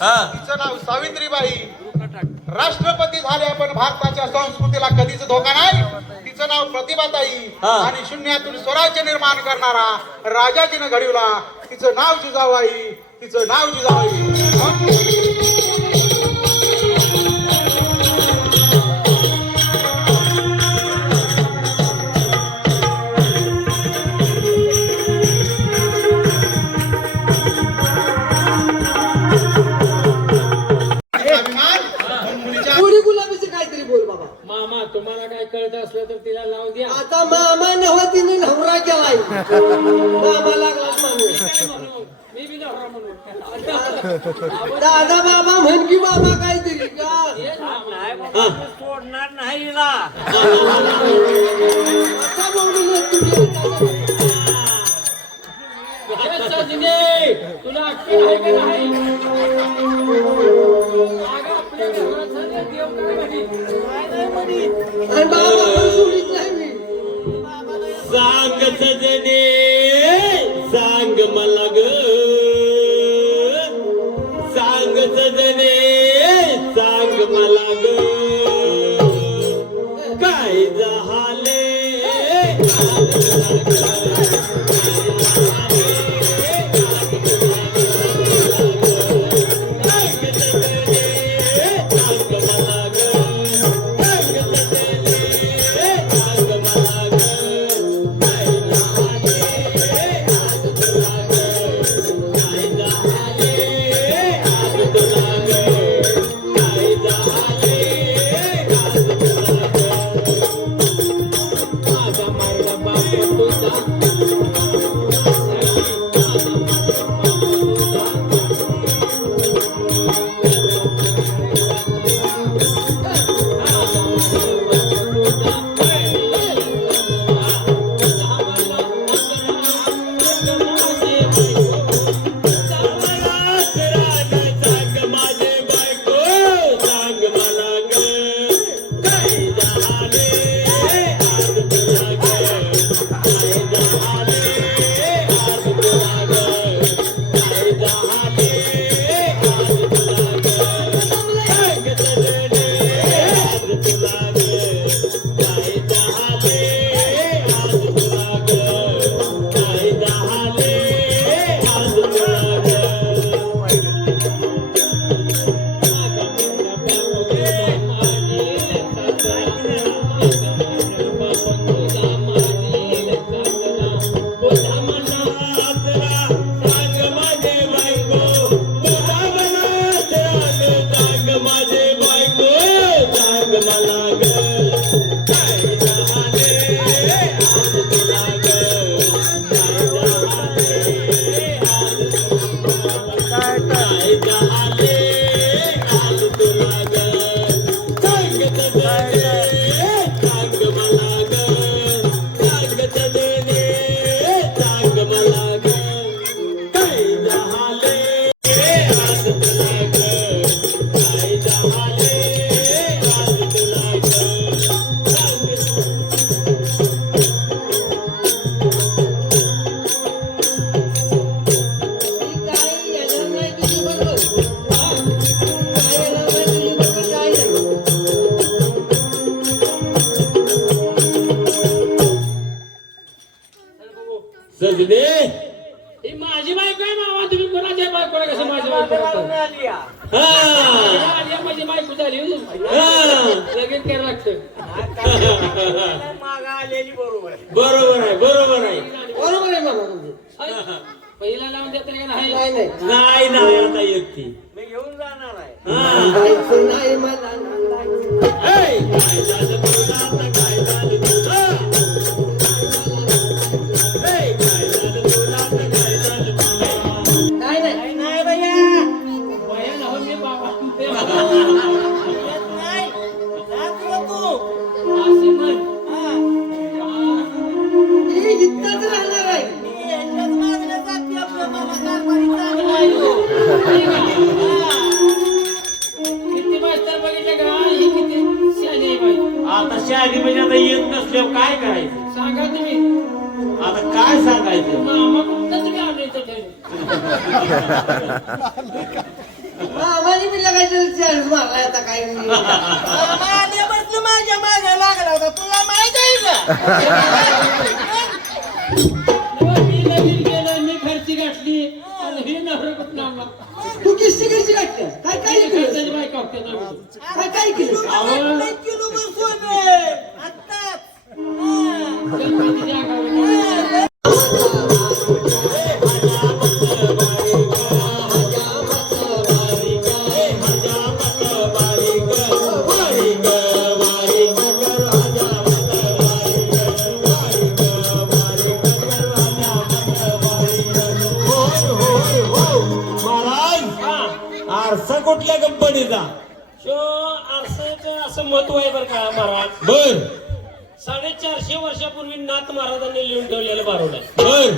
तिचं नाव सावित्रीबाई. राष्ट्रपती झाल्या पण भारताच्या संस्कृतीला कधीच धोका नाही. तिचं नाव प्रतिभाताई. आणि शून्यातून स्वराज्य निर्माण करणारा राजाजीनं घडवला. तिचं नाव जिजाबाई. तिचं नाव जिजाबाई. मामा तुम्हाला काय कळत असलं तर तिला नाव द्या. आता मामा नव्हा तिने नवरा केलाय. मामा लागला म्हणून मी बी नवरा म्हणून दादा बाबा म्हण की बाबा काहीतरी सोडणार नाही हिला. आता बोलू तुला अक्कल आहे का नाही? आपल्या घरात देव काय म्हणे? आणि बाबा सोडित नाही मी. सांग सजने सांग मला ग, सांग सजने सांग मला ग, काय झाले सजने ही माझी बायको आहे मामा. तुम्ही कोणाच्या बायकोला कसं माझी बायको माझी बायको झाली लगेच करायला लागतं. मागा आलेली बरोबर आहे. बरोबर आहे मामा म्हणजे. पहिला लावून देत नाही. नाही नाही नाही नाही आता एकटी मी घेऊन जाणार आहे. जायचं नाही मला. काय झालं तुला आता काय झालं तुला? काय झालं तुला आता काय झालं तुला? नाही नाही नाही भैया भैया ना मी बाबा नाही तू असे म्हण. हे इथंच राहणार आहे. किती मास्तर बघितलं का? ही किती शाली आहे बाई. आता शहाणी म्हणजे आता येत नसल्यावर काय करायचं? सांगा तुम्ही. आता काय सांगायचं? मामा कुठं तुम्ही आले इथं ठेवले. आम्हाला बी लगायचं चाळीस मारला आता काय आल्यापासून माझ्या मागे लागला होता तुला माहित आहे का मी लगीन केलं मी खर्ची गाठली आणि हे नवरा कुठं आणला तू किस्ती कशी काढते काय काय केलं खर्चाची बायका होते ना. काय काय केलं गणपतीच्या आगावर. आरसा कुठल्या कंपनीचा? शो आरसाचं असं महत्व आहे बरं का महाराज. बर 450 वर्षापूर्वी नाथ महाराजांनी लिहून ठेवलेलं बारोड आहे. बर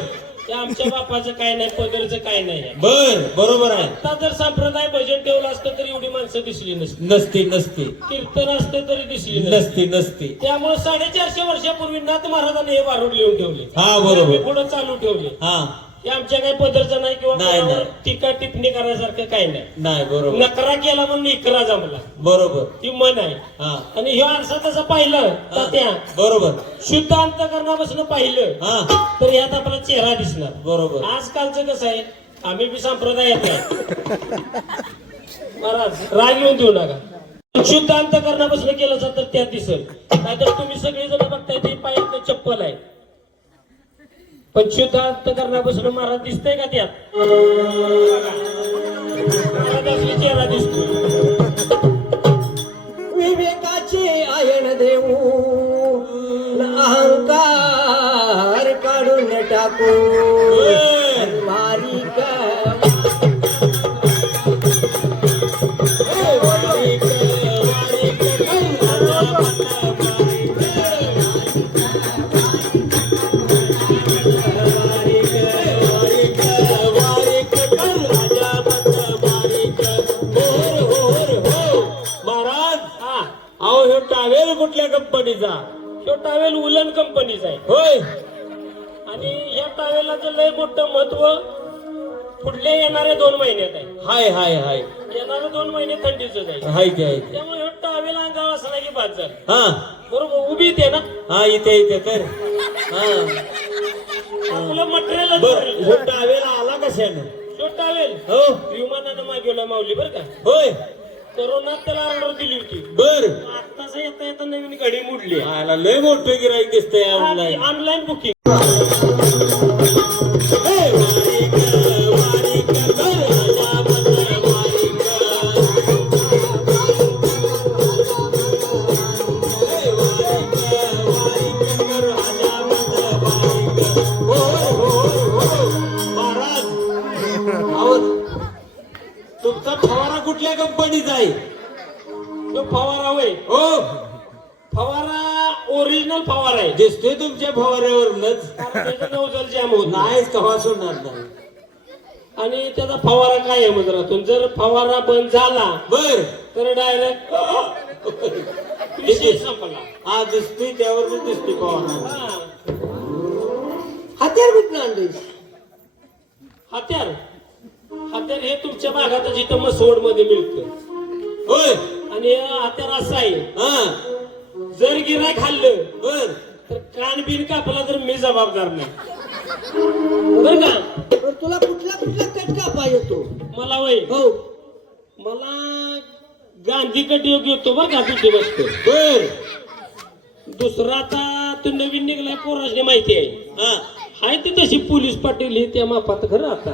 ते आमच्या बापाचं काय नाही पदरचं काय नाही आहे. बर बरोबर आहे. आता जर संप्रदाय भजन ठेवलं असतं तर एवढी माणसं दिसली नसती. नसते नसते कीर्तन असतं तरी दिसली नसती. नसते नसते. त्यामुळे 450 वर्षापूर्वी नाथ महाराजांनी हे बारोड लिहून ठेवले. हा, बरोबर. आम्ही पुढे चालू ठेवले. हा हे आमच्या काही पदरचं नाही किंवा नाही, कोणावर नाही. टीका टिप्पणी करायसारखं काही नाही. नाही बरोबर नकरा केला म्हणून इकरा जमला बरोबर. ती मन आहे. हा आणि ह्यो आरसा तसं पाहिलं तर त्या बरोबर. शुद्ध अंतकरणापासून पाहिलं हा तर यात आपला चेहरा दिसणार. बरोबर. आजकालचं कसं आहे आम्ही बी संप्रदायात आहे महाराज राग येऊन देऊ नका. शुद्ध अंतकरणापासून केलं जात तर त्यात दिसल. नाहीतर तुम्ही सगळे जण बघताय ते पायात चप्पल आहे पण शुद्ध अंतकरणापासून महाराज दिसतंय का त्यात? महाराज असली चेहरा दिसतो. विवेकाचे आयन देऊ अहंकार काढून टाकू बारीक अहो ह्यो टावेल कुठल्या कंपनीचा? ह्यो टावेल उलन कंपनीचा आहे. होय. आणि या टावेलाचं लय मोठं महत्व पुढल्या येणाऱ्या 2 महिन्यात आहे. हाय हाय हाय येणारे 2 महिने थंडीच आहे. हाय ते आहे ते. त्यामुळे ह्यो टावेल अंगावर असला की बाद झालं. हा बरोबर उभी येते ना हा इथे इथे तर हा आपलं मटेरियल बर ह्यो टावेल आला कशानं? ह्यो टावेल हो विमानानं मागवला माऊली बरं का. होय. कोरोनात त्याला ऑर्डर दिली होती. बर आत्ताच येता येता नवीन घडी मुडली. आला लय मोठं गिराईक दिसतंय ऑनलाईन. Online booking. महाराज अहो, तुमचा फवारा कुठल्या कंपनीचा आहे? तो फवारा होय. हो फवारा ओरिजिनल फवारा आहे. दिसतोय तुमच्या फवाऱ्यावरूनच. कारण त्याचं नोझल जॅम होत नाही. नाहीच कवा सोडणार नाही. आणि त्याचा फवारा काय आहे मजरातून जर फवारा बंद झाला बर तर डायरेक्ट विषय संपला. हा दिसतोय त्यावरूनच दिसतोय फवारा. हा. हत्यार कुठं आणले हत्यार हत्यार हे तुमच्या भागात जिथं मसवड मध्ये मिळतं. होय. आणि हे हत्यार असं आहे हा जर गिराय खाल्लं बर तर कान बिन कापला तर मी जबाबदार नाही बर का. पण तुला कुठला कुठला कट कापा येतो? मला वय हो मला गांधी कट योग येतो बरं का तिथे बसतो. बर दुसरा आता तो नवीन निघलाय पोरासने माहिती आहे. हा हाय ती तशी पोलीस पाटील हे त्या मापात खरं आता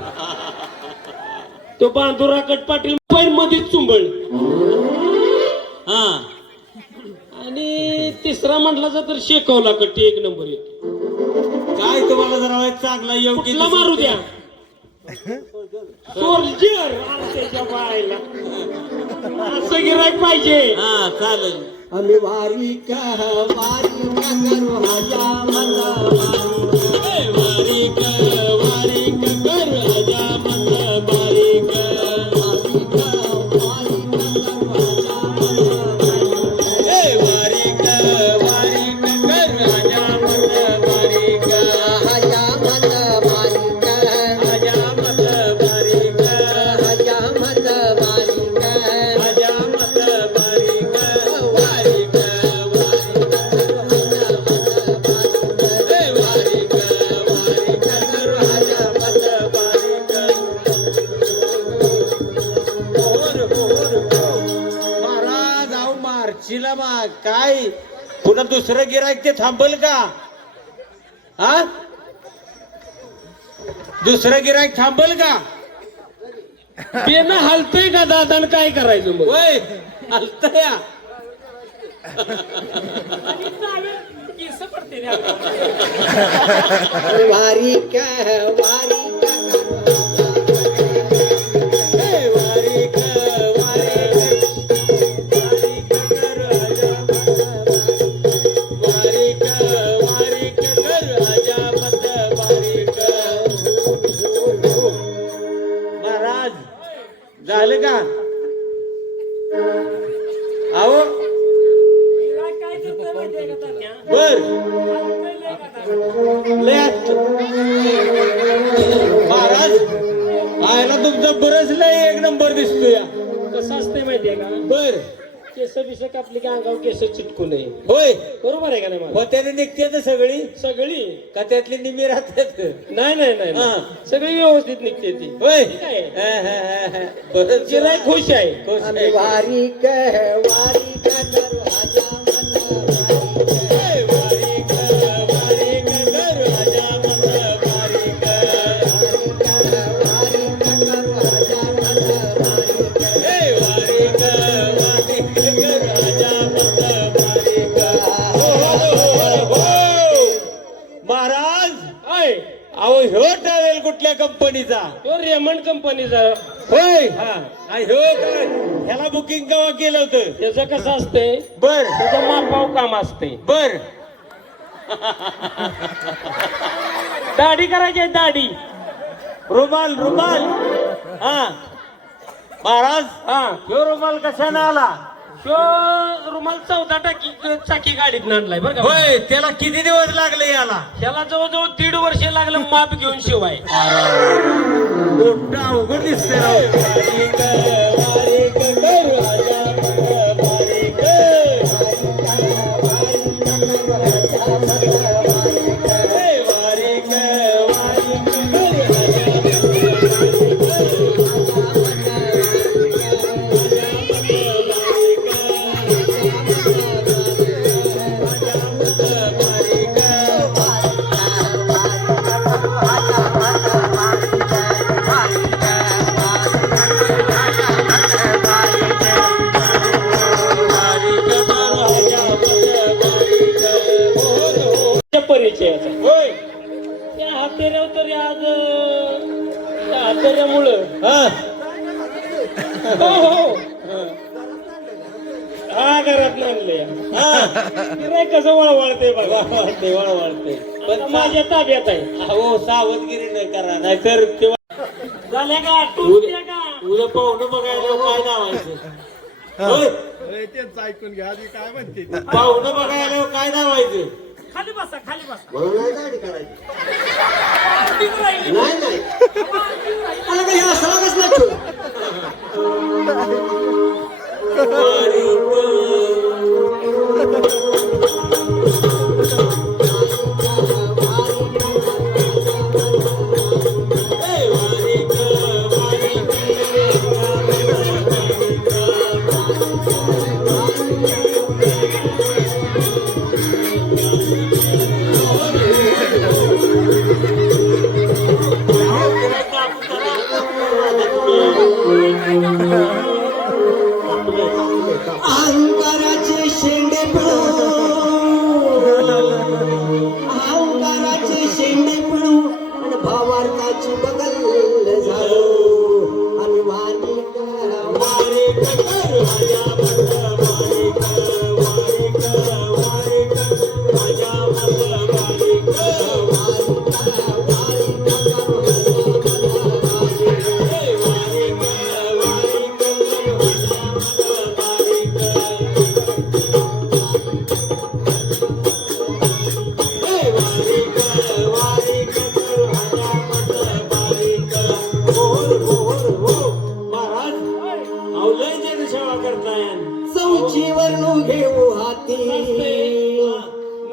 तो बांधुरा कट पाटील पैन मध्येच चुंबळ. हा आणि तिसरा म्हटला तर शेकवला कट्टी 1 नंबर येतो. काय तुम्हाला जरा चांगला योग्य कुठला मारू द्या सोल्जर त्याच्या बायला असं गिरायक पाहिजे. हा चालेल. आम्ही वारीक वारीक करू माझ्या मला वारीक वारीक कर राजा मन बारीक. वारीक वारीक कर राजा मन बारीक. राजा मन बारीक. वशिला मा काय पुन्हा दुसरं गिरायक ते थांबल का? हा दुसरं गिरायक थांबल का? पेन हलतंय का दादा काय करायचं मग? होय हलतंय या. केस पडते रे. वारी का वारी का हे वारी क, वारी क कर आजा मत वारी क. महाराज झालं का? अहो काय करतोय माहितीये का तात्या? बर हलतंय का दादा? लय असत महाराज आयला तुमचं बरंच लय एक नंबर दिसतो या. कसं असतंय माहितीये का? बर केस बिस कापली की अंगावर केस चिटकू नये. होय बरोबर आहे का नाही मला? हो त्याने निघते तर सगळी सगळी का त्यातली निमी राहतात नाही नाही नाही हा. नाही. सगळी व्यवस्थित निघते ती. होय ठीक आहे. बरंच गिऱ्हाईक खुश आहे. खुश आम्ही आहे. वारी का वारी का दरवाजा हे वारी क, वारी क कर आजा मत वारी क. हे वारी क, वारी क कर आजा मत वारी क. हो. महाराज होय. अहो ह्यो ट्रॅव्हल कुठल्या कंपनीचा? तो रेमंड कंपनीचा. होय हा. ह्यो काय ह्याला बुकिंग केव्हा केलं होतं? त्याचं कसं असतंय? बर त्याचं मापाव काम असते. बर दाढी करायची आहे, दाढी. रुमाल रुमाल हा महाराज हा. ह्यो रुमाल कशाने आला? तो रुमाल 14 चाकी गाडीत आणलाय बरं का? होय त्याला किती दिवस लागले याला? त्याला जवळजवळ 1.5 वर्ष लागलं माप घेऊन शिवाय. मोठा अवघड दिसते राव. वारी क, वारी क कर आजा मत वारी क. हे वारी क, वारी क परिचयाचा होय त्या हातेऱ्यावर तरी आज त्या हातेऱ्यामुळं हा हो हो हा घरात आणले. हा कसं वळवळते बघा. वाढते वाढते आता माझ्या ताब्यात आहे. हो सावधगिरी नाही करा नाहीतर तेव्हा झाल्या का? टोचल्या का? उद्या पाहुणं बघायला काय नावायचं? होय त्यांचं ऐकून घ्या आधी काय म्हणते पाहुणं बघायला काय नावायचं? खाली बसा, खाली बसा. म्हणून नाही दाढी करायची. तीच राहिली. नाही नाही मला काही ह्याला सलागच नाही ठेवला. अहंकाराचे शेंडे पळू अहंकाराचे शेंडे पळू आणि भावार्थाची बगल झालो आणि वारी चौचीवर घेऊ हाती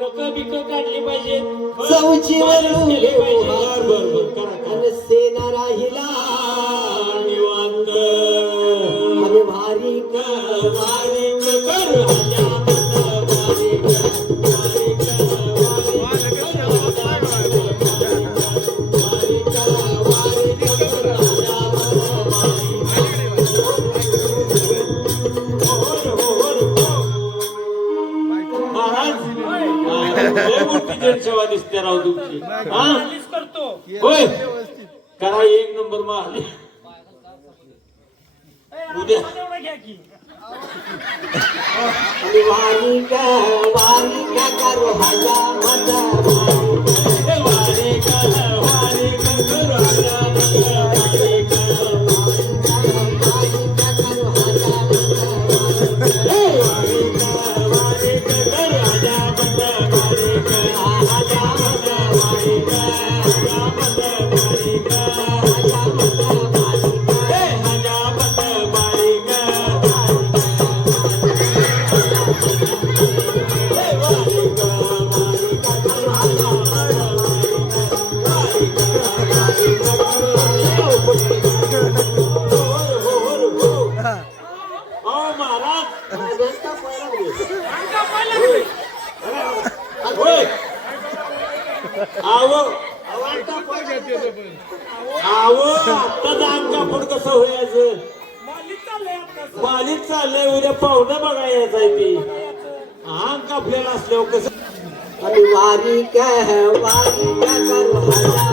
नक बिक काढली पाहिजे. चौचीवर घेऊ हाती बरोबर आणि सेना राहिला निवांत आणि भारी वारी कर मालिश करतो. होय करा 1 नंबर मारली उद्या एवढं घ्या की. वारिका करो हाजा मजा वारिका करू हाजा कसं होयाचं मालिश चाललंय आता. मालिक चाललंय उद्या पाहुणं बघा यायचंय ती अंग आपल्याला असल्यावर कसं वारिका करो हाजा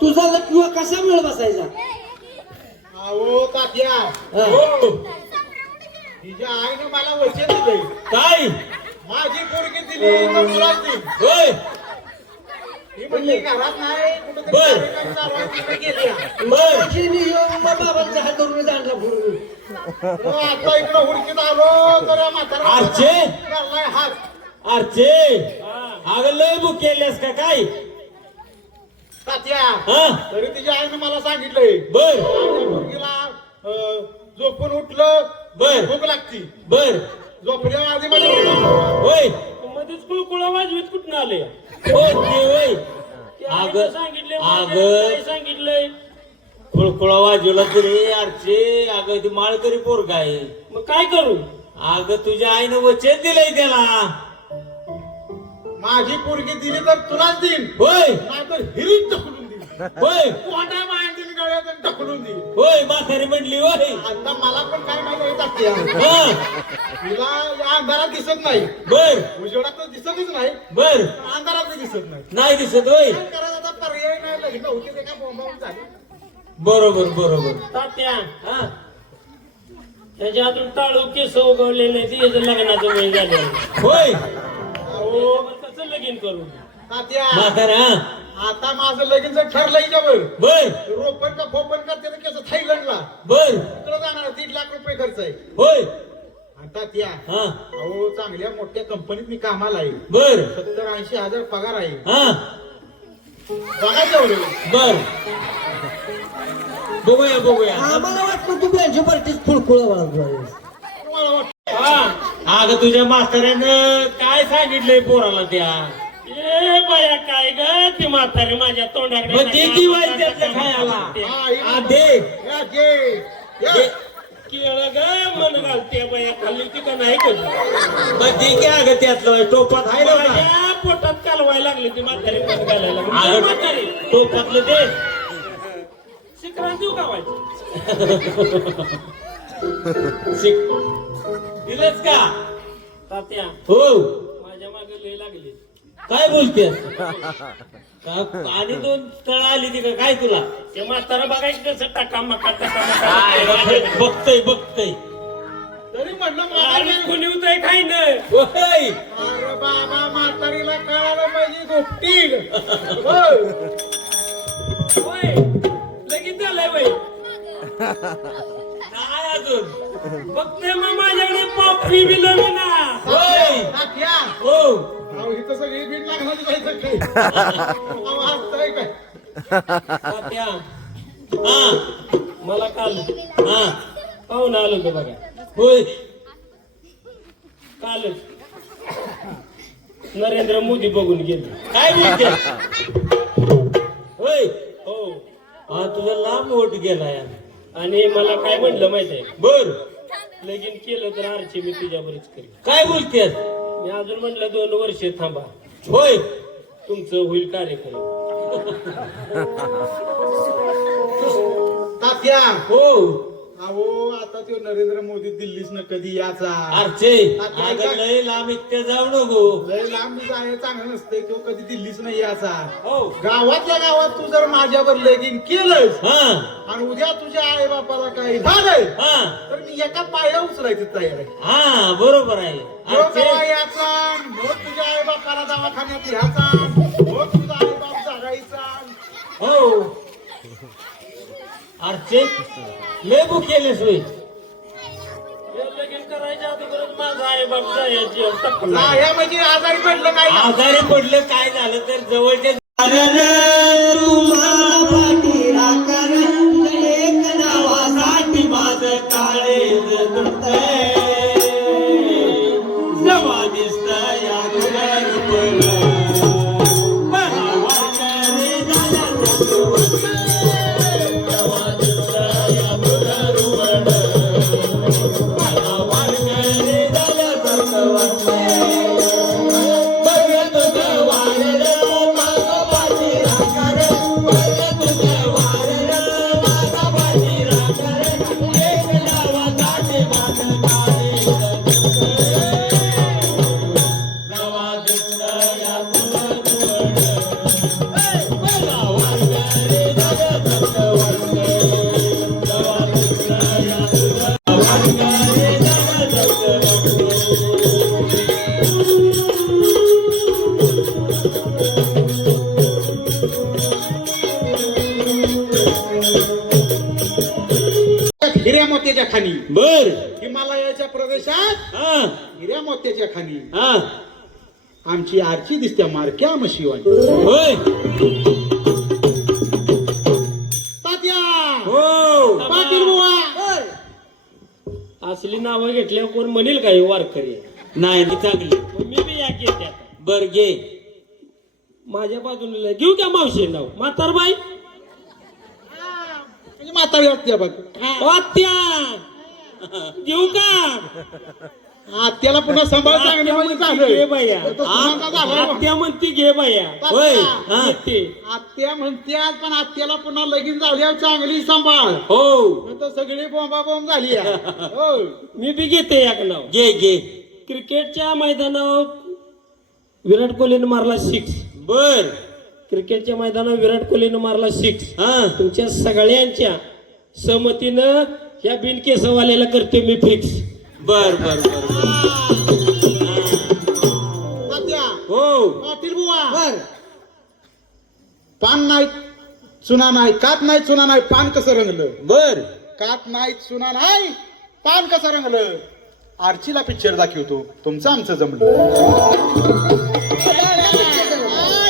तुझा लक्ष्मी कसा मिळ बसायचा? अहो तात्या, हो तिच्या आईने मला वचन दिले, काय माझी पोरगी दिली तर मुलाच देईल. होय ही म्हणली घरात नाही कुठेतरी बर. कार्यक्रम चालू आहे, तिकडे गेली आहे. बर अशी मी येऊन मग बाबांचा हात धरून जाणला पुढे मग आता इकडे हुडकीत आलो तर या म्हातारा आजे? करलाय हात अर्चे अगं लय बुक केल्यास का काय तात्या हा तरी तिच्या आईने मला सांगितलंय बर माझ्या मुलगीला झोपून उठलं बर. भूक लागती बर झोपल्या आधी मध्ये उठलं. होय मध्येच कुळकुळा वाजवीत कुठून आले होय ते होय ते आईनं सांगितले अगं सांगितलंय खुळखुळा वाजवला तरी अर्चे अगं ती माळकरी पोरगा आहे मग काय करू अगं तुझ्या आईनं वचन दिलंय त्याला माझी पोरगी दिली तर तुलाच देईन होय नाहीतर हिरीत ढकलून देईन होय कोणत्या माहिती गळ्यात आणि ढकलून देईन होय म्हातारी म्हणली होय आता मला पण काय माहिती आहे तात्या हा तिला या अंधारात दिसत नाही बर उजेडात तर दिसतच नाही बर अंधारात बी दिसत नाही नाही दिसत होय काय करायचं आता पर्याय नाही लग्न होते ते का बोंबावून झाली बरोबर बरोबर तात्या हा त्याच्या हातून टाळू केस उगवले नाही ते याचं लग्नाचं वय झालं होय हो कसं लगीन करू तात्या म्हातारा आता माझं लगीन जर ठरलं याच्यावर बर रोपण का फोपण करते तर कसं थायलंडला बर तिकडे जाणार 1,50,000 खर्च आहे होय आणि तात्या हा अहो चांगल्या मोठ्या कंपनीत मी कामाला आहे बर 70-80 हजार पगार आहे हा बघा तेवढं बर बघूया बघूया आम्हाला वाटतं तू बँची पार्टीत खुळखुळा वाजवाय तुम्हाला वाटतं हा अगं तुझ्या मास्तरानं काय सांगितलंय पोराला त्या ए बाया काय ग ती म्हातारी माझ्या तोंडाकडे मग ते की वाईट त्यातलं खायला हा, ही आ, दे या, घे. या. दे. केळ ग मन घालते बाया खाल्ली ती का नाही कधी मग दे की अगं त्यातलं टोपात आहे ना माझ्या पोटात कालवायला लागली ती म्हातारी मन घालायला लागली. अगं म्हातारी टोपातलं दे शिकरा देऊ का व्हायचं दिलंच का तात्या हो माझ्या मागे लय लागली काय बोलते आणि दोन स्थळ आली ती का काय तुला ते म्हातारा बघायचं कसं टाका मका काय टाका बघतय बघतय तरी म्हटलं आणि म्हातारी कुणी उतय खाई न होय अरे बाबा म्हातारीला कळालं पाहिजे गोपटील होय. होय लगेच झालंय बाई काय अजून बघते मग माझ्याकडे पापडी बी ना होय तात्या हो अहो इथं सगळी बीड लागणार जायचं काय अहो, हसताय काय तात्या हा मला काल हा पाहून आलो होतो बघा होय कालच नरेंद्र मोदी बघून गेले काय बोलते होय हो हा तुझा लांब वोट गेला यार आणि मला काय म्हणलं माहित आहे बर लगीन केलं तर आरची मी तुझ्यावरच करेन काय बोलतेस मी अजून म्हणलं 2 वर्ष थांबा होय तुमचं होईल कार्यक्रम तात्या हो अहो आता तो नरेंद्र मोदी दिल्लीस न कधी याचा अर्चे अगं लय लांब इतक्या जाऊ नको लय लांब जाय चांगलं नसतंय तो कधी दिल्लीच नाही याचा हो गावातल्या गावात तू जर माझ्यावर लगीन केलंस हा आणि उद्या तुझ्या आई बापाला काही झालंय हा तर मी एका पाया उचलायचं तयार आहे हा बरोबर आहे जो अर्चे दवा याचा मग तुझ्या आई बापाला दवाखान्यात ह्याचा मग तुझा आई बाप जगायचा हो अर्चे लय बुक केलेस होय हे लगीन करायच्या अगोदरच माझा आई बाप जायची टपला ह्या म्हणजे आजारी पडलं काय आजारी पडलं काय झालं तर जवळचे एक नावासाठी माझं काळे जवा दिसत या एक नावासाठी मोत्याच्या खाणी, बर हिमालयाच्या प्रदेशात हा हिऱ्या मोत्याच्या खाणी हा आमची आरची दिसत्या मारक्या म्हशीवाणी. होय तात्या हो पाटील बुवा असली नावं घेतल्यावर कोण म्हणेल काही वारकरी नाही ती चांगली मग मी बी या घेते आता. बर घे माझ्या बाजूला घेऊ का मावशी नाव म्हातारबाई म्हणजे म्हातारी वाटते बघ. आत्या घेऊ का आत्याला पुन्हा सांभाळ चांगली म्हणजे घे झालं. बाया तर सुनांका झाला. आत्या म्हणती घे बाया होय हा येते. आत्या म्हणत्यात पण आत्याला पुन्हा लगीन झाल्यावर चांगली सांभाळ. हो तर सगळी बोंबाबोंब झाली आहे. हो. मी बी घेते एक नाव. घे घे क्रिकेटच्या मैदानावर विराट कोहलीनं मारला 6. बर क्रिकेटच्या मैदानावर विराट कोहलीनं मारला 6. हा तुमच्या सगळ्यांच्या सहमतीनं या बिनकेसवाल्याला करते मी फिक्स. बर बर बर तात्या हो पाटील बुवा बर पान नाही चुना नाही, कात नाही चुना नाही, पान कसं रंगलं. बर कात नाही चुना नाही, पान कसं रंगलं. आर्चीला पिक्चर दाखवतो तुमचं आमचं जमलं.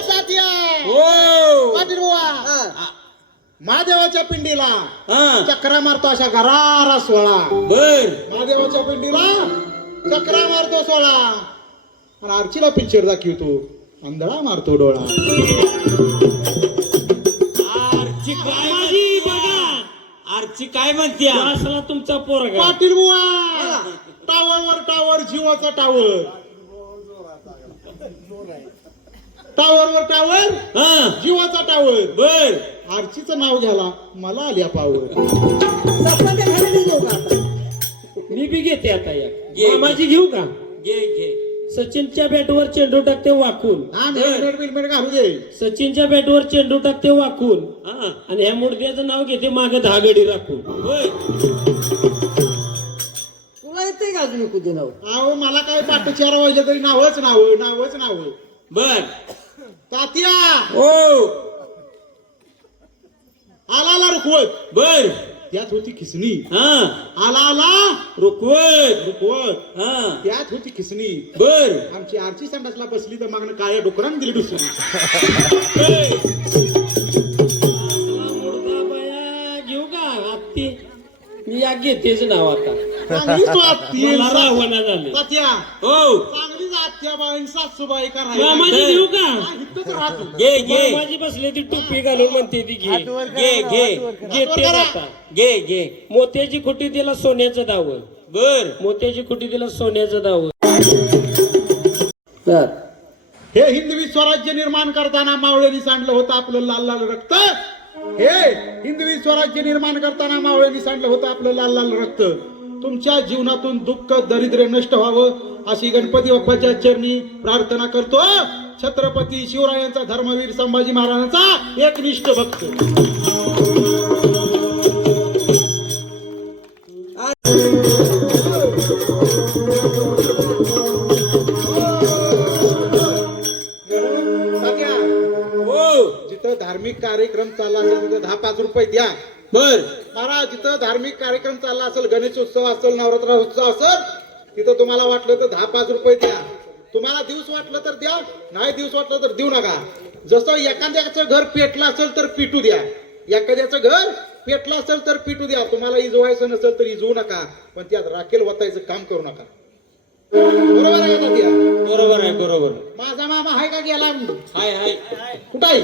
तात्या हो पाटील बुवा महादेवाच्या पिंडीला हा चक्रा मारतो अशा घरारा 16. बर महादेवाच्या पिंडीला चक्रा मारतो 16 आणि आर्चीला पिक्चर दाखवतो आंधळा मारतो डोळा. आरची काय माझी बघा आरची काय म्हणते असला तुमचा पोरगा. पाटील बुवा टावर टावर जीवाचा टावर, टावर टावर हा जीवाचा टावर. बर आर्चीचं नाव घ्याला मला आल्या पावर. सरपंच खाली नाही देऊ का आता? मी बी घेते आता घे. या माझी घेऊ का. घे घे सचिनच्या बॅटवर चेंडू टाकते वाकून. हा हेल्मेट बिलमेट घालू दे. सचिनच्या बॅटवर चेंडू टाकते वाकून हा आणि ह्या मुडद्याचं नाव घेते मागे 10 गडी राखून. होय तुला येते का अजून कुठे नाव अहो मला काय पाठ 4 वाजले तरी नावच नाव. बर तात्या हो आला रुखवत बर त्यात होती खिसणी. हा आला रुकवत रुखवत हा त्यात होती खिसणी. बर आमची आरची संडासला बसली तर मागणं काळ्या डुकरानं दिली दुसरी. मुडदा बाया घेऊ का हत्ती. मी या घेतेच नाव आता. चांगलीच वाटती. मला रावणा झाले. तात्या हो चांगलीच आत्याबाई सासूबाई मामाजी घेऊ का. इथंच राहतो. घे घे मामाजी बसले ती टोपी घालून म्हणते ती घे. घे घे घेते आता. घे घे मोत्याची खुटी दिला सोन्याचं दावं. बर मोत्याची खुटी दिला सोन्याचं दावं. हे हिंदवी स्वराज्य निर्माण करताना मावळ्यांनी सांडलं होतं आपलं लाल लाल रक्त. हे हिंदवी स्वराज्य निर्माण करताना मावळ्यांनी सांडलं होतं आपलं लाल लाल रक्त. तुमच्या जीवनातून दुःख दरिद्र नष्ट व्हावं अशी गणपती बाप्पाच्या चरणी प्रार्थना करतो छत्रपती शिवरायांचा धर्मवीर संभाजी महाराजांचा एकनिष्ठ भक्त. तात्या, हो जिथं धार्मिक कार्यक्रम चालला असेल तिथं 10-5 रुपये द्या. बर महाराज जिथं धार्मिक कार्यक्रम चालला असेल, गणेशोत्सव असेल, नवरात्र उत्सव असेल, तिथं तुम्हाला वाटलं तर 10-5 रुपये द्या. तुम्हाला दिवस वाटलं तर द्या, नाही दिवस वाटलं तर देऊ नका. जसं एखाद्याचं घर पेटलं असेल तर पिटू द्या. एखाद्याचं घर पेटलं असेल तर पिटू द्या. तुम्हाला इजवायचं नसेल तर इजवू नका, पण त्यात राखेल वतायचं काम करू नका. बरोबर आहे का तात्या? बरोबर आहे बरोबर माझा मामा आहे का गेला? हाय हाय कुठं आहे?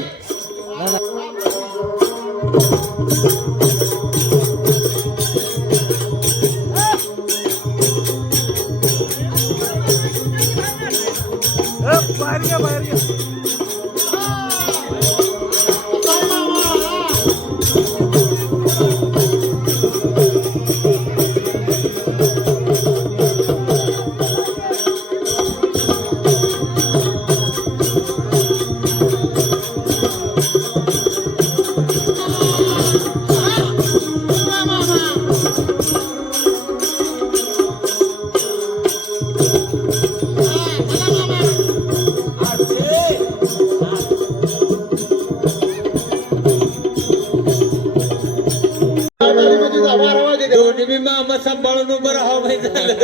दोन्ही बी मामा सांभाळून उभं राहावं माहिती झालं.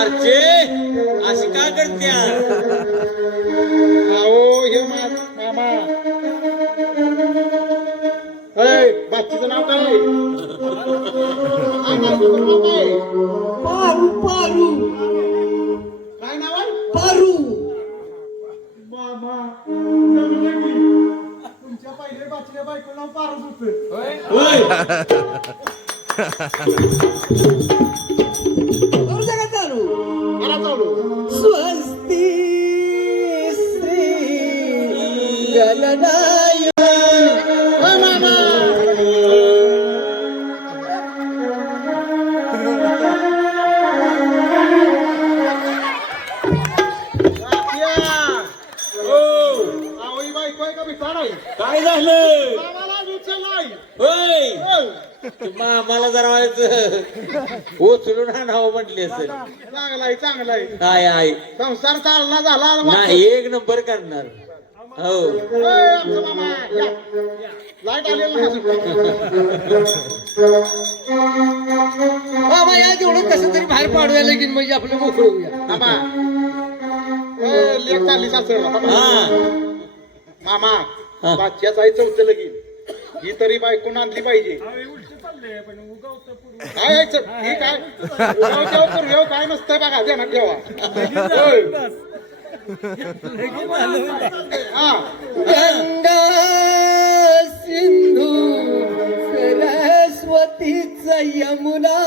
अर्चे अशी का करत्या? अहो हे मामा अय बाकीचं नाव काय आहे? काय बाकीचं नाव काय आहे? पारू पारू काय नाव आहे? पारू मामा जमलं की. तुमच्या पहिले बाचल्या बायकोला पारच होतं. करू का चालू मला चालू स्वस्ती श्री गणनाय मामा काय झालं? मामाला विचारलाय. होय मामाला जरा व्हायचं उचलून आणावं म्हटले असेल. चांगलाय चांगलाय काय आहे संसार चालला झाला नाही एक नंबर करणार. हो आमचं मामा या. लाईट आलेलं बाबा या जेवढं कसं तरी बाहेर पाडूया लगीन म्हणजे आपलं मोकळं होऊया. मामा लेख चालली सासरला हा मामा हा. बादशाह जायचं होतं लगीन ही तरी बायकून आणली पाहिजे काय यायचं ही काय उगाव काय नसतंय बघा ध्यानात ठेवा होय. हा गंगा सिंधू सरस्वतीच यमुना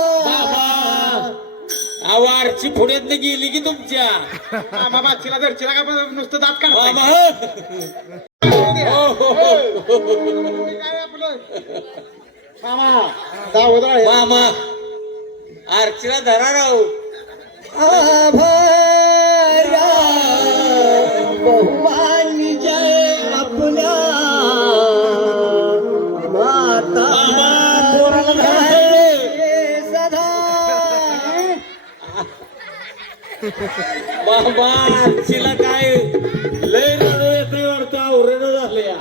आवारची पुढ्यात गेली की तुमच्या मामा बादशीला धरशीला का नुसतं दात मामा काय आपलं मामा दावत आहे मामा आरचीला धरा राहू. आभार्या बहुमानी जय आपल्या माता सदा मामा आरचीला काय लय रडू येतोय वाटतं आवरण झालं या.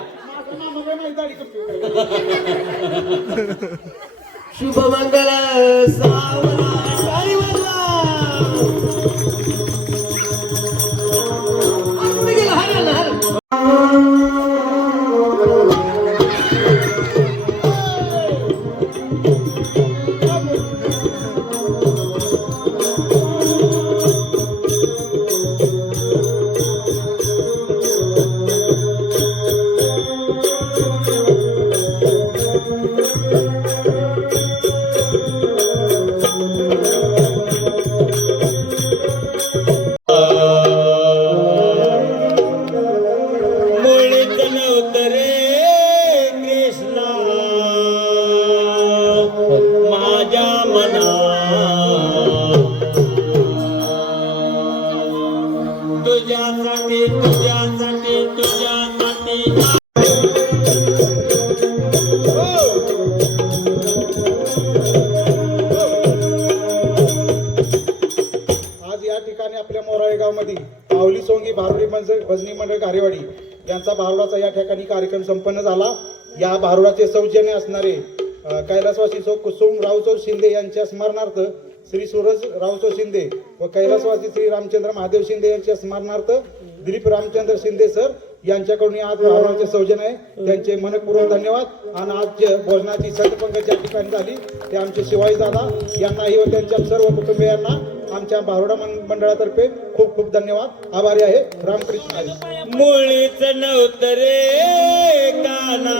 शुभमंगल सावला साईवाला आपण गेला हरला हर मुळीच नव्हतं रे कृष्णा माझ्या मना तुझ्यासाठी तुझ्यासाठी तुझ्यासाठी आज या ठिकाणी आपल्या मोराळे गावमध्ये पावली सोंगी भारुडी भजनी मंडळ कार्यवाडी यांचा भारुडाचा या ठिकाणी कार्यक्रम संपन्न झाला. या भारुडाचे सौजन्य असणारे कैलासवासी सौ कुसुम रावचौ शिंदे यांच्या स्मरणार्थ श्री सूरज रावचौ शिंदे व कैलासवासी श्री रामचंद्र महादेव शिंदे यांच्या स्मरणार्थ दिलीप रामचंद्र शिंदे सर यांच्याकडून आज भारुडाचे सौजन्य आहे. त्यांचे मनपूर्वक धन्यवाद. आणि आज जे भोजनाची सदपंगत या ठिकाणी झाली ते आमचे शिवाजी दादा यांनाही व त्यांच्या सर्व कुटुंबियांना आमच्या भारुडा मंडळातर्फे खूप खूप धन्यवाद. आभारी आहे. रामकृष्ण हरी. मुळीच नव्हतं रे काना